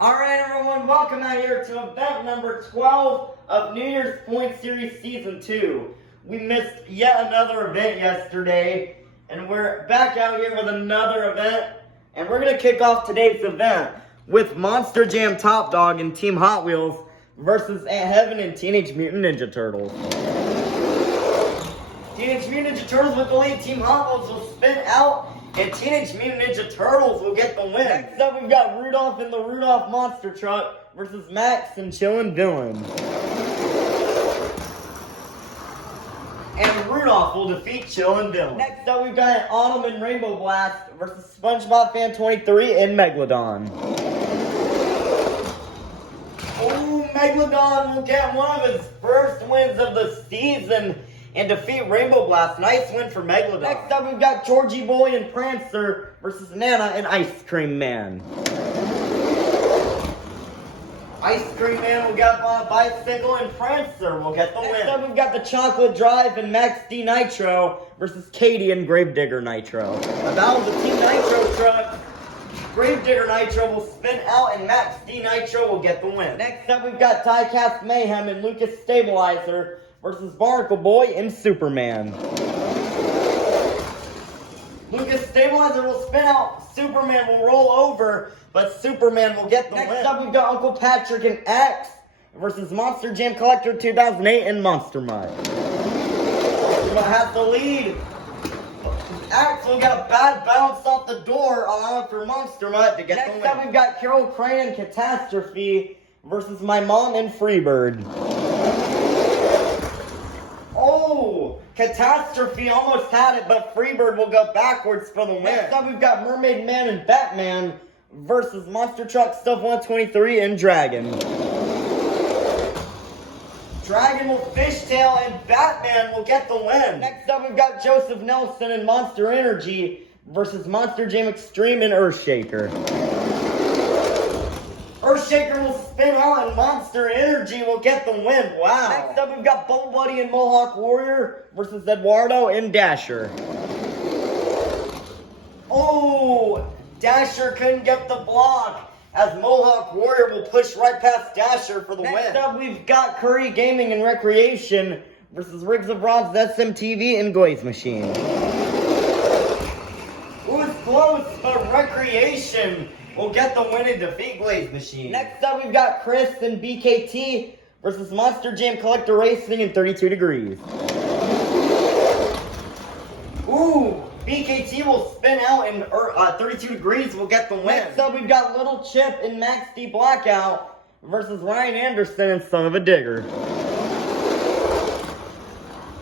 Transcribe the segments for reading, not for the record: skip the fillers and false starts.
Alright everyone, welcome out here to event number 12 of New Year's Point Series Season 2. We missed yet another event yesterday, and we're back out here with another event, and we're going to kick off today's event with Monster Jam Top Dog and Team Hot Wheels versus Aunt Heaven and Teenage Mutant Ninja Turtles. Teenage Mutant Ninja Turtles with the lead. Team Hot Wheels will spin out, and Teenage Mutant Ninja Turtles will get the win. Next up, we've got Rudolph in the Rudolph Monster Truck versus Max and Chillin' Villain. And Rudolph will defeat Chillin' Villain. Next up, we've got Autumn and Rainbow Blast versus SpongeBob Fan 23 and Megalodon. Oh, Megalodon will get one of his first wins of the season and defeat Rainbow Blast. Nice win for Megalodon. Next up, we've got Georgie Boy and Prancer versus Nana and Ice Cream Man. Ice Cream Man will get on a bicycle and Prancer will get the win. Next up, we've got the Chocolate Drive and Max D Nitro versus Katie and Gravedigger Nitro. A battle of the Team Nitro truck. Gravedigger Nitro will spin out and Max D Nitro will get the win. Next up, we've got Tycast Mayhem and Lucas Stabilizer versus Barnacle Boy and Superman. Lucas Stabilizer will spin out, Superman will roll over, but Superman will get the win. Next up, we've got Uncle Patrick and X versus Monster Jam Collector 2008 and Monster Mud. Superman has the lead. X will get a bad bounce off the door, allowing for Monster Mud to get the win. Next up, we've got Carol Crane and Catastrophe versus My Mom and Freebird. Oh, Catastrophe almost had it, but Freebird will go backwards for the win. Next up, we've got Mermaid Man and Batman versus Monster Truck Stuff 123 and Dragon. Dragon will fishtail and Batman will get the win. Next up, we've got Joseph Nelson and Monster Energy versus Monster Jam Extreme and Earthshaker. Earthshaker will spin out and Monster Energy will get the win. Wow. Next up, we've got Bubble Buddy and Mohawk Warrior versus Eduardo and Dasher. Oh, Dasher couldn't get the block as Mohawk Warrior will push right past Dasher for the win. Next up, we've got Curry Gaming and Recreation versus Riggs of Bronze SMTV and Glaze Machine. Ooh, it's close, but Recreation will get the win and defeat Glaze Machine. Next up, we've got Chris and BKT versus Monster Jam Collector Racing in 32 Degrees. Ooh, BKT will spin out and 32 Degrees will get the win. Next up, we've got Little Chip and Max D Blackout versus Ryan Anderson and Son of a Digger.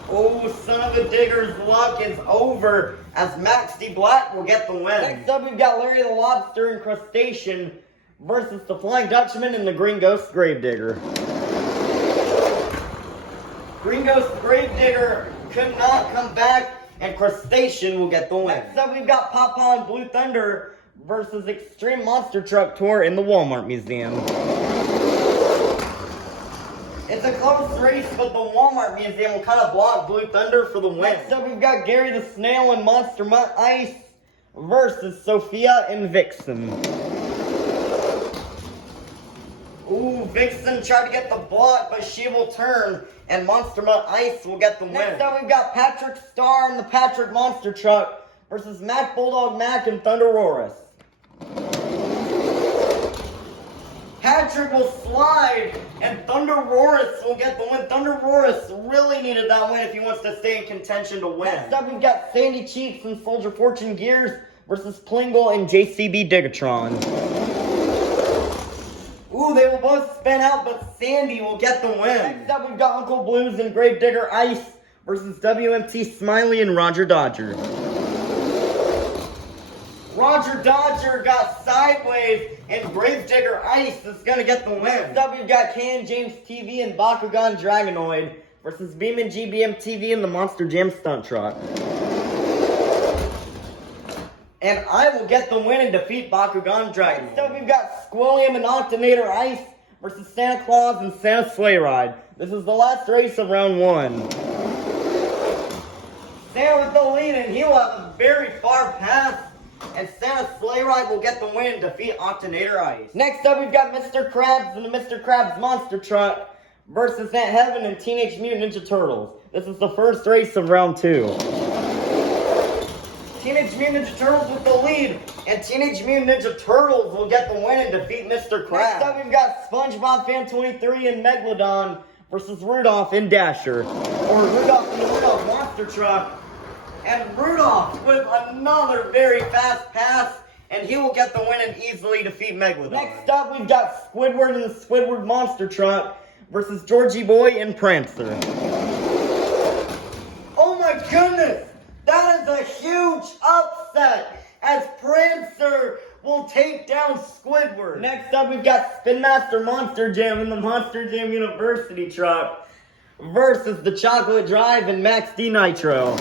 Oh, Son of a Digger's luck is over as Max D Black will get the win. Next up, we've got Larry the Lobster and Crustacean versus the Flying Dutchman and the Green Ghost Gravedigger. Green Ghost Gravedigger could not come back and Crustacean will get the win. Next up, we've got Papa and Blue Thunder versus Extreme Monster Truck Tour in the Walmart Museum. It's a close race, but the Walmart Museum will kind of block Blue Thunder for the win. Next up, we've got Gary the Snail and Monster Mutt Ice versus Sophia and Vixen. Ooh, Vixen tried to get the block, but she will turn, and Monster Mutt Ice will get the win. Next up, we've got Patrick Star and the Patrick Monster Truck versus Mac Bulldog Mac and Thunderosaurus. Patrick will slide, and Thunderosaurus will get the win. Thunderosaurus really needed that win if he wants to stay in contention to win. Next up, we've got Sandy Cheeks and Soldier Fortune Gears versus Plingle and JCB Digatron. Ooh, they will both spin out, but Sandy will get the win. Next up, we've got Uncle Blues and Gravedigger Ice versus WMT Smiley and Roger Dodger. Roger Dodger got sideways, and Gravedigger Ice is going to get the win. Next up, we've got Can James TV and Bakugan Dragonoid versus Beam and GBM TV and the Monster Jam Stunt Truck. And I will get the win and defeat Bakugan Dragonoid. Next up, we've got Squilliam and Octonator Ice versus Santa Claus and Santa Sleigh Ride. This is the last race of round 1. Santa with the lead, and he will have a very far pass And Santa Sleigh Ride will get the win and defeat Octonator Ice. Next up, we've got Mr. Krabs and the Mr. Krabs Monster Truck versus Aunt Heaven and Teenage Mutant Ninja Turtles. This is the first race of round 2. Teenage Mutant Ninja Turtles with the lead, and Teenage Mutant Ninja Turtles will get the win and defeat Mr. Krabs. Next up, we've got SpongeBob Fan 23 and Megalodon versus Rudolph and Dasher, or Rudolph and the Rudolph Monster Truck. And Rudolph with another very fast pass, and he will get the win and easily defeat Megalodon. Next up, we've got Squidward and the Squidward Monster Truck versus Georgie Boy and Prancer. Oh my goodness! That is a huge upset, as Prancer will take down Squidward. Next up, we've got Spin Master Monster Jam and the Monster Jam University Truck versus the Chocolate Drive and Max D Nitro.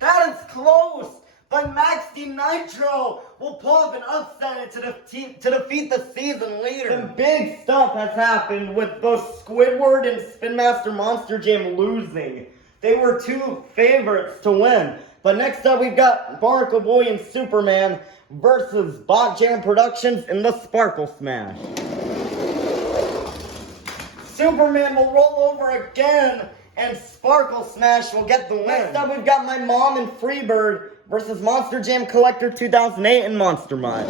That is close, but Max D Nitro will pull off an upset to defeat the season leader. Some big stuff has happened with both Squidward and Spin Master Monster Jam losing. They were 2 favorites to win. But next up, we've got Barnacle Boy and Superman versus Bot Jam Productions in the Sparkle Smash. Superman will roll over again, and Sparkle Smash will get the win. Next up, we've got My Mom and Freebird versus Monster Jam Collector 2008 and Monster Mutt.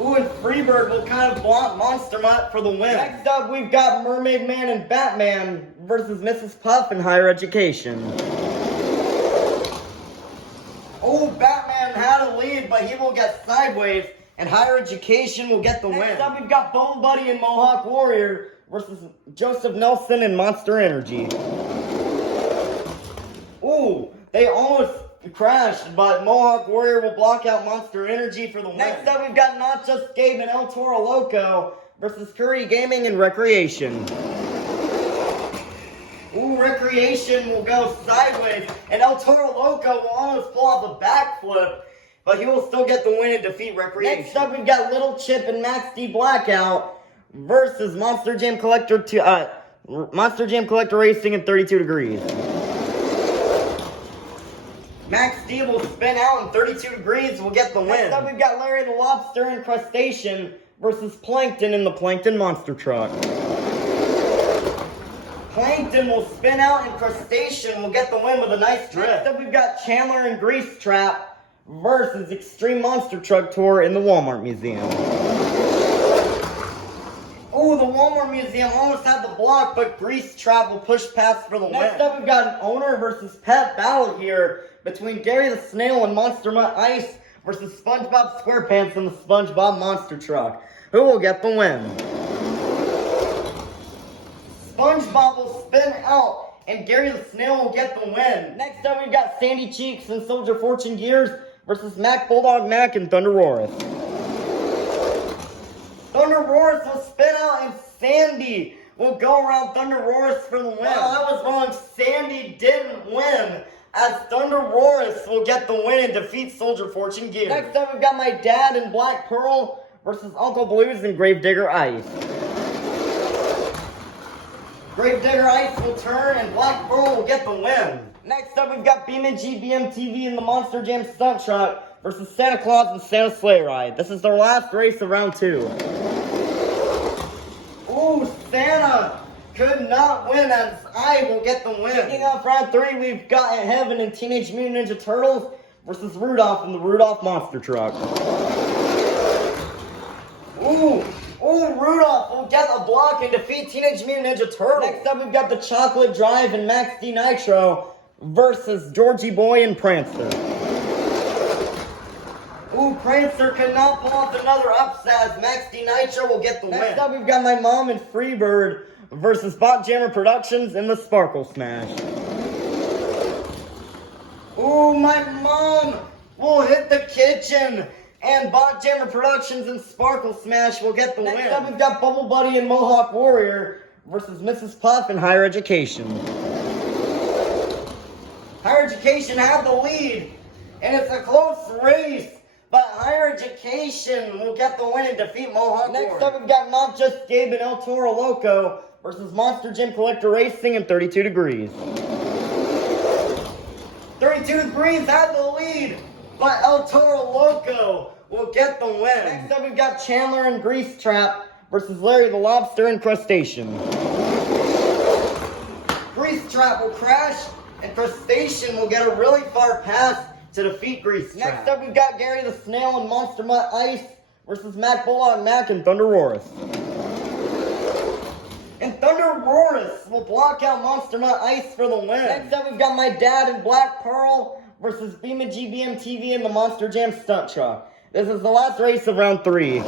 Ooh, and Freebird will kind of block Monster Mutt for the win. Next up, we've got Mermaid Man and Batman versus Mrs. Puff and Higher Education. Oh, Batman had a lead, but he will get sideways, and Higher Education will get the win. Next up, we've got Bone Buddy and Mohawk Warrior versus Joseph Nelson and Monster Energy. Ooh, they almost crashed, but Mohawk Warrior will block out Monster Energy for the win. Next up, we've got Not Just Gabe and El Toro Loco versus Curry Gaming and Recreation. Ooh, Recreation will go sideways, and El Toro Loco will almost pull off a backflip, but he will still get the win and defeat Recreation. Next up, we've got Little Chip and Max D Blackout versus Monster Jam Collector Racing in 32 Degrees. Max D will spin out in 32 Degrees, will get the win. Next up, we've got Larry the Lobster and Crustacean versus Plankton in the Plankton Monster Truck. Plankton will spin out and Crustacean will get the win with a nice drift. Next up, we've got Chandler and Grease Trap versus Extreme Monster Truck Tour in the Walmart Museum. Oh, the Walmart Museum almost had the block, but Grease Trap will push past for the win. Next up, we've got an owner versus pet battle here between Gary the Snail and Monster Mutt Ice versus SpongeBob SquarePants and the SpongeBob Monster Truck. Who will get the win? SpongeBob will spin out, and Gary the Snail will get the win. Next up, we've got Sandy Cheeks and Soldier Fortune Gears versus Mac Bulldog Mac and Thunder Roarth. Thunder Roarth will spin out, and Sandy will go around Thunder Roarth for the win. Wow, I was wrong. Sandy didn't win, as Thunder Roarth will get the win and defeat Soldier Fortune Gears. Next up, we've got My Dad and Black Pearl versus Uncle Blues and Gravedigger Ice. Gravedigger Ice will turn, and Black Pearl will get the win. Next up, we've got BeamNG BMTV and the Monster Jam Stunt Truck versus Santa Claus and Santa Sleigh Ride. This is their last race of round 2. Ooh, Santa could not win, as I will get the win. Kicking off round 3, we've got Aunt Heaven and Teenage Mutant Ninja Turtles versus Rudolph and the Rudolph Monster Truck. Ooh, Rudolph will get a block and defeat Teenage Mutant Ninja Turtles. Next up, we've got the Chocolate Drive and Max D Nitro versus Georgie Boy and Prancer. Ooh, Prancer cannot pull off another upset, as Max D Nitro will get the win. Next up, we've got My Mom and Freebird versus Bot Jammer Productions in the Sparkle Smash. Ooh, My Mom will hit the kitchen, and Bot Jammer Productions and Sparkle Smash will get the win. Next up, we've got Bubble Buddy and Mohawk Warrior versus Mrs. Puff and Higher Education. Higher Education have the lead, and it's a close race, but Higher Education will get the win and defeat Mohawk Warrior. Next up, we've got Not Just Gabe and El Toro Loco versus Monster Jam Collector Racing in 32 Degrees. 32 Degrees had the lead, but El Toro Loco will get the win. Next up, we've got Chandler and Grease Trap versus Larry the Lobster and Crustacean. Grease Trap will crash, and Crustacean will get a really far pass to defeat Grease Trap. Next up, we've got Gary the Snail and Monster Mutt Ice versus Mac Bulldog Mac and Thunder Roarus. And Thunder Roarus will block out Monster Mutt Ice for the win. Next up, we've got My Dad and Black Pearl versus Beamer GBM TV and the Monster Jam Stunt Truck. This is the last race of round 3.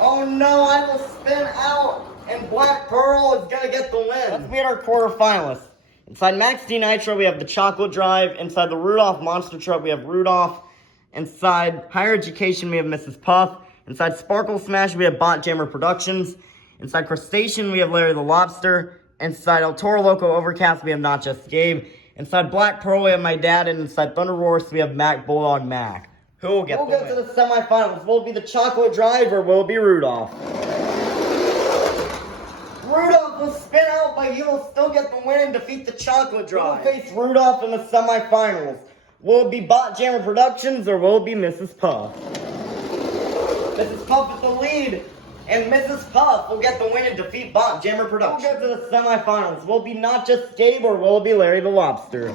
Oh no, I will spin out, and Black Pearl is going to get the win. Let's meet our quarterfinalists. Inside Max D Nitro, we have the Chocolate Drive. Inside the Rudolph Monster Truck, we have Rudolph. Inside Higher Education, we have Mrs. Puff. Inside Sparkle Smash, we have Bot Jammer Productions. Inside Crustacean, we have Larry the Lobster. Inside El Toro Loco Overcast, we have Not Just Gabe. Inside Black Pearl, we have My Dad. And inside Thunder Roarus, we have Mac Bulldog Mac. Who will get the win? We'll go to the semifinals. Will it be the Chocolate Drive or will it be Rudolph? Rudolph will spin out, but he will still get the win and defeat the Chocolate Drive. We'll face Rudolph in the semifinals. Will it be Bot Jammer Productions or will it be Mrs. Puff? Mrs. Puff with the lead, and Mrs. Puff will get the win and defeat Bot Jammer Productions. We'll get to the semifinals. Will it be Not Just Gabe or will it be Larry the Lobster?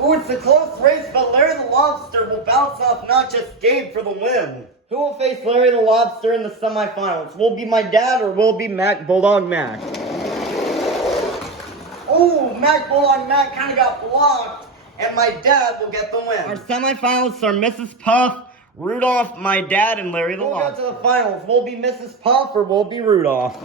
Ooh, it's a close race, but Larry the Lobster will bounce off Not Just Gabe for the win. Who will face Larry the Lobster in the semifinals? Will it be My Dad or will it be Mac Bulldog Mac? Oh, Mac Bulldog Mac kind of got blocked, and My Dad will get the win. Our semifinalists are Mrs. Puff, Rudolph, My Dad, and Larry the Lobster. We'll go to the finals. Will it be Mrs. Puff or will it be Rudolph?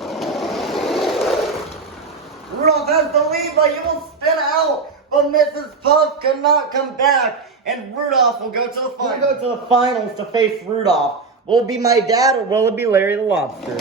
Rudolph has the lead, but he will spin out. But Mrs. Puff could not come back, and Rudolph will go to the finals. We'll go to the finals to face Rudolph. Will it be My Dad or will it be Larry the Lobster?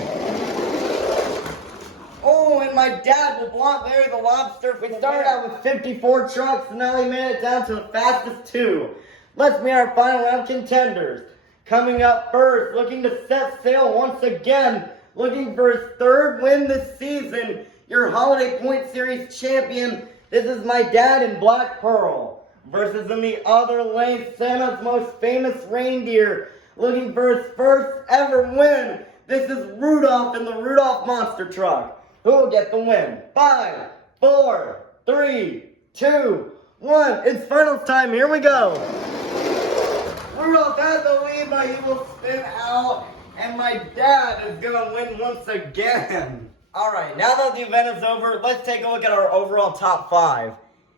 Oh, and My Dad will block Larry the Lobster. We started out with 54 trucks, and now we made it down to the fastest 2. Let's meet our final round contenders. Coming up first, looking to set sail once again, looking for his 3rd win this season, your Holiday Point Series champion. This is My Dad in Black Pearl. Versus in the other lane, Santa's most famous reindeer, looking for his 1st ever win. This is Rudolph in the Rudolph Monster Truck. Who will get the win? 5, 4, 3, 2, 1. It's finals time. Here we go. Rudolph has the lead, but he will spin out. And My Dad is going to win once again. Alright, now that the event is over, let's take a look at our overall top 5.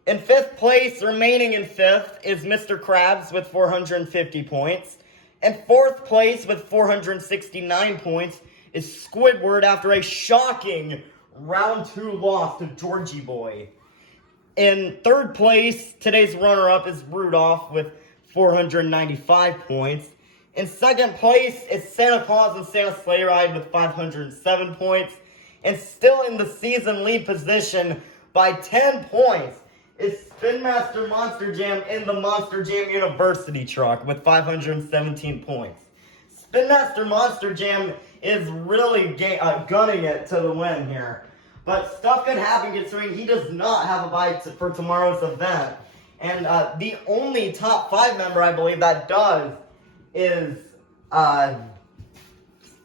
In 5th place, remaining in 5th, is Mr. Krabs with 450 points. In 4th place with 469 points is Squidward after a shocking round 2 loss to Georgie Boy. In 3rd place, today's runner-up is Rudolph with 495 points. In 2nd place, it's Santa Claus and Santa Sleigh Ride with 507 points. And still in the season lead position by 10 points is Spin Master Monster Jam in the Monster Jam University Truck with 517 points. Spin Master Monster Jam is really gunning it to the win here. But stuff could happen considering he does not have a bye for tomorrow's event. And the only top 5 member I believe that does is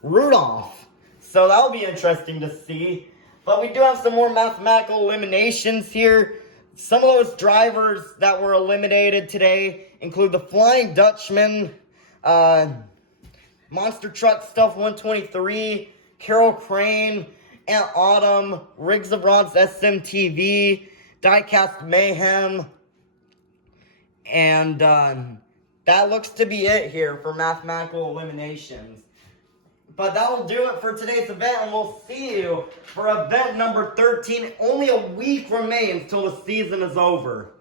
Rudolph. So that'll be interesting to see. But we do have some more mathematical eliminations here. Some of those drivers that were eliminated today include the Flying Dutchman, Monster Truck Stuff 123, Carol Crane, Aunt Autumn, Riggs of Rod's SMTV, Diecast Mayhem, and that looks to be it here for mathematical eliminations. But that will do it for today's event, and we'll see you for event number 13. Only a week remains till the season is over.